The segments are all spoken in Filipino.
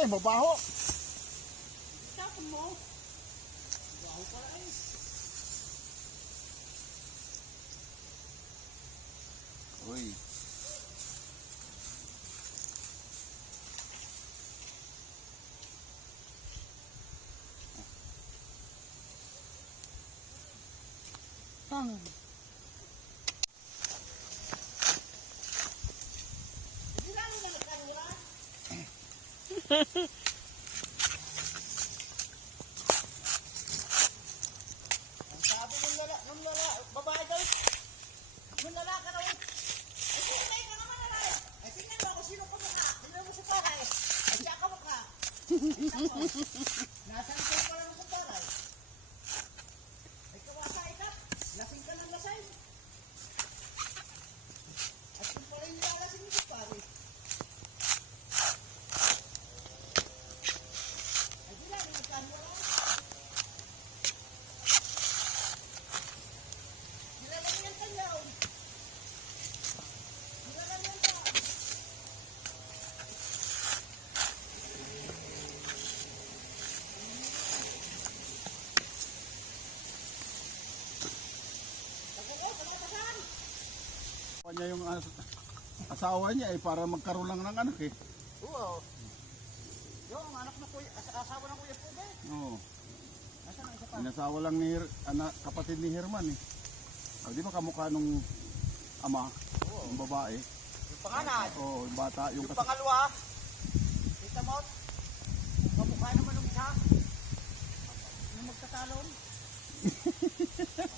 eh, mabaho. Tapon mo. Baho pala eh. Uy. Tangan. Hindi lang na nagkarula. Ang sabi ng babae daw, nung lalaka daw, ay sinay ka naman lalaki. Ay tingnan mo ako sino ka mukha. Tingnan mo sa bahay. Ay siya ka mukha. Nasa likod pa lang ng bahay. Ay kawasa ka. Lasing ka ng lasing. At kung pala yung nilalasing mo pare. Ay di lang, nagkaan mo lang. Nilalang yan kanyaw. Nilalang yan pa. Kanya yung asawa niya eh, para magkaroon lang ng anak eh. Oo. Yung anak na kuya, asawa ng kuya po ba? Oo. Nasaan ang isa pa? Inasawa lang ni kapatid ni Herman eh. Oh, di ba kamukha nung ama, yung babae? Yung panganay. Oo, yung bata, yung Yung pangalawa. Kita mo? Kamukha naman ng isa. Yung magtatalon.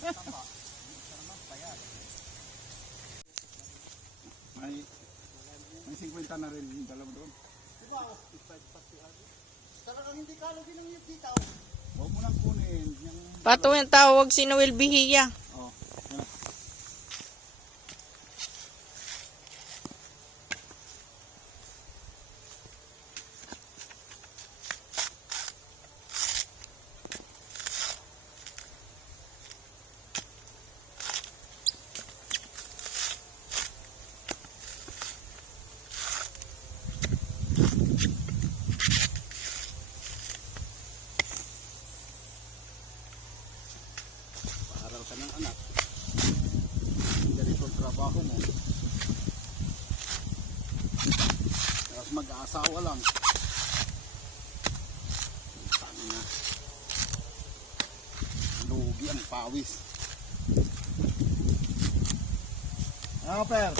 Tama. Isa naman, bayad. may 50 na rin yung dalawa doon. Diba o? Talagang hindi kalugin ng iyong tita o. Huwag mo nang kunin. Yung... Pato yung tawag si Noel Bihiya. Oh, yan. Paaral ka ng anak. Ganito ang trabaho mo. Tapos mag-aasawa lang. Tama na. Lugi ang pawis. Ano, Per?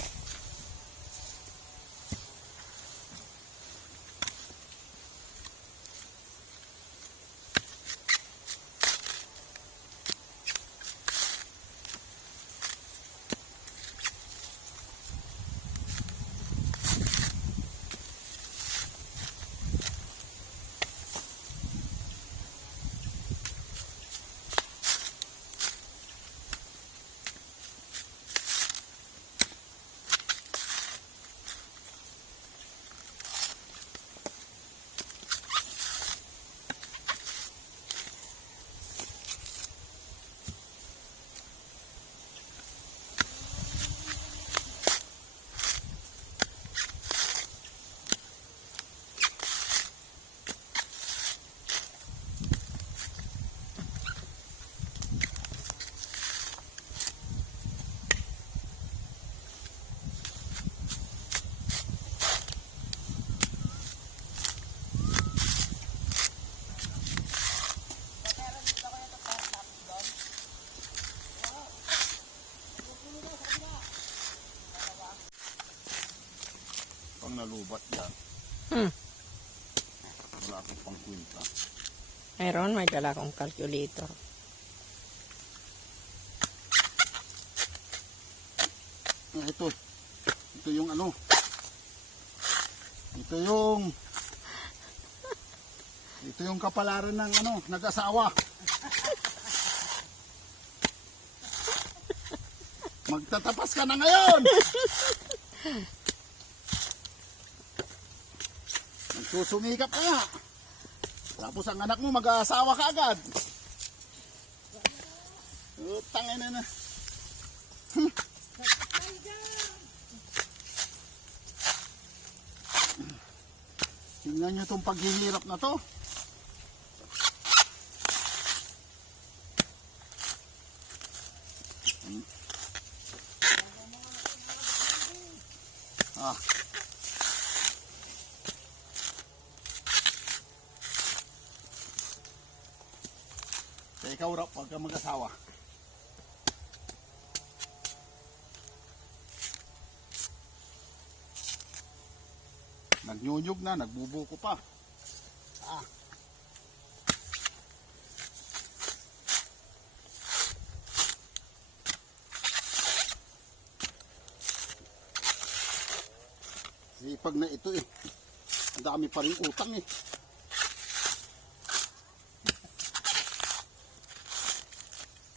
Pang nalubat yan. Wala akong pang kwinta. Mayroon, may dala kong calculator. Ito. Ito yung ano. Ito yung kapalaran ng ano, nag-asawa. Magtatapas ka na ngayon. Nagsusumikap ka nga. Tapos ang anak mo mag-aasawa ka agad. Tangin na. Yung Tingnan nyo itong paghihirap na to. Ah. Kaya ikaw rap, huwag kang mag-asawa. Nagnyunyog na, nagbubuko pa. Ah. Sipag na ito eh. Ang dami pa rin utang eh.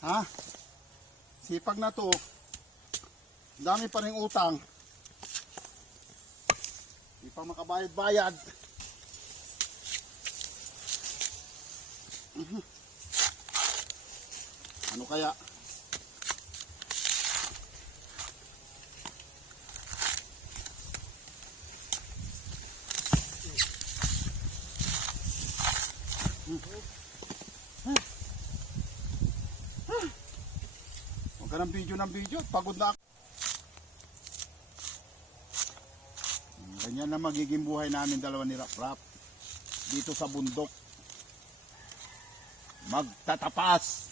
Ha? Sipag na to. Ang dami pa rin utang. Hindi pa makabayad-bayad. Ano kaya? Huwag ka ng video. Pagod na ako. Ganyan na magiging buhay namin dalawa ni Rap Rap. Dito sa bundok. Magtatapas.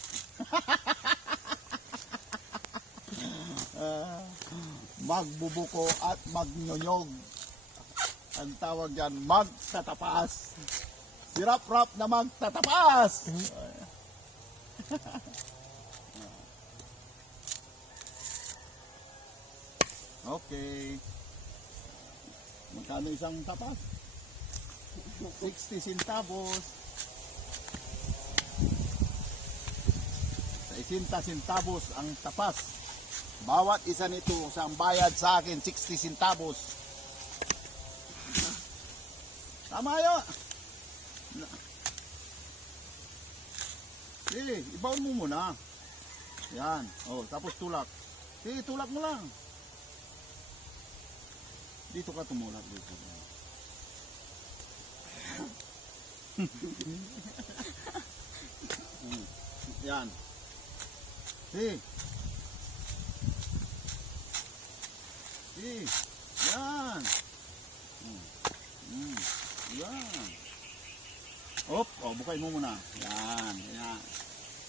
Magbubuko at magnyonyog. Ang tawag dyan, magtatapas. Si Rap Rap na magtatapas. Okay. Magkano isang tapas? 60 centavos. Sa 60 centavos ang tapas. Bawat isa nito sa ang bayad sa akin 60 centavos. Tama yun. Sige, ibaon mo muna. Yan. Oh, tapos tulak. Sige, tulak mo lang. Dito ka tumulak dito. Yan. Sige. Sige. Yan. Yan. Op, oh, bukay mo muna. Yan, yan.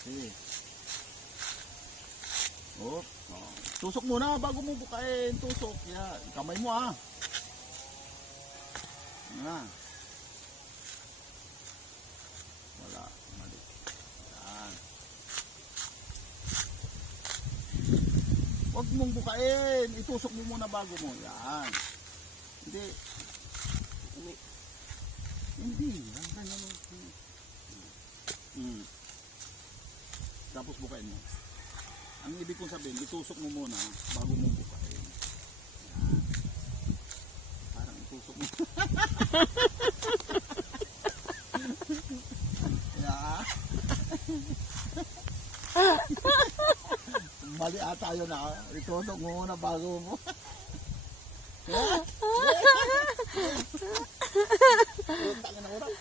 Sige. Op, oh. Tusok muna bago mo bukain. Tusok. Yan. Kamay mo ah. Yan. Wala. Mali. Yan. Huwag mong bukain. Itusok mo muna bago mo. Yan. Hindi. Hindi. Tapos bukain mo. Ang ibig kong sabihin, itusok mo muna bago mo bukain. Yan. Parang itusok mo. Yeah. Mali ata yun na. Itusok mo muna bago mo. Tangin na oras.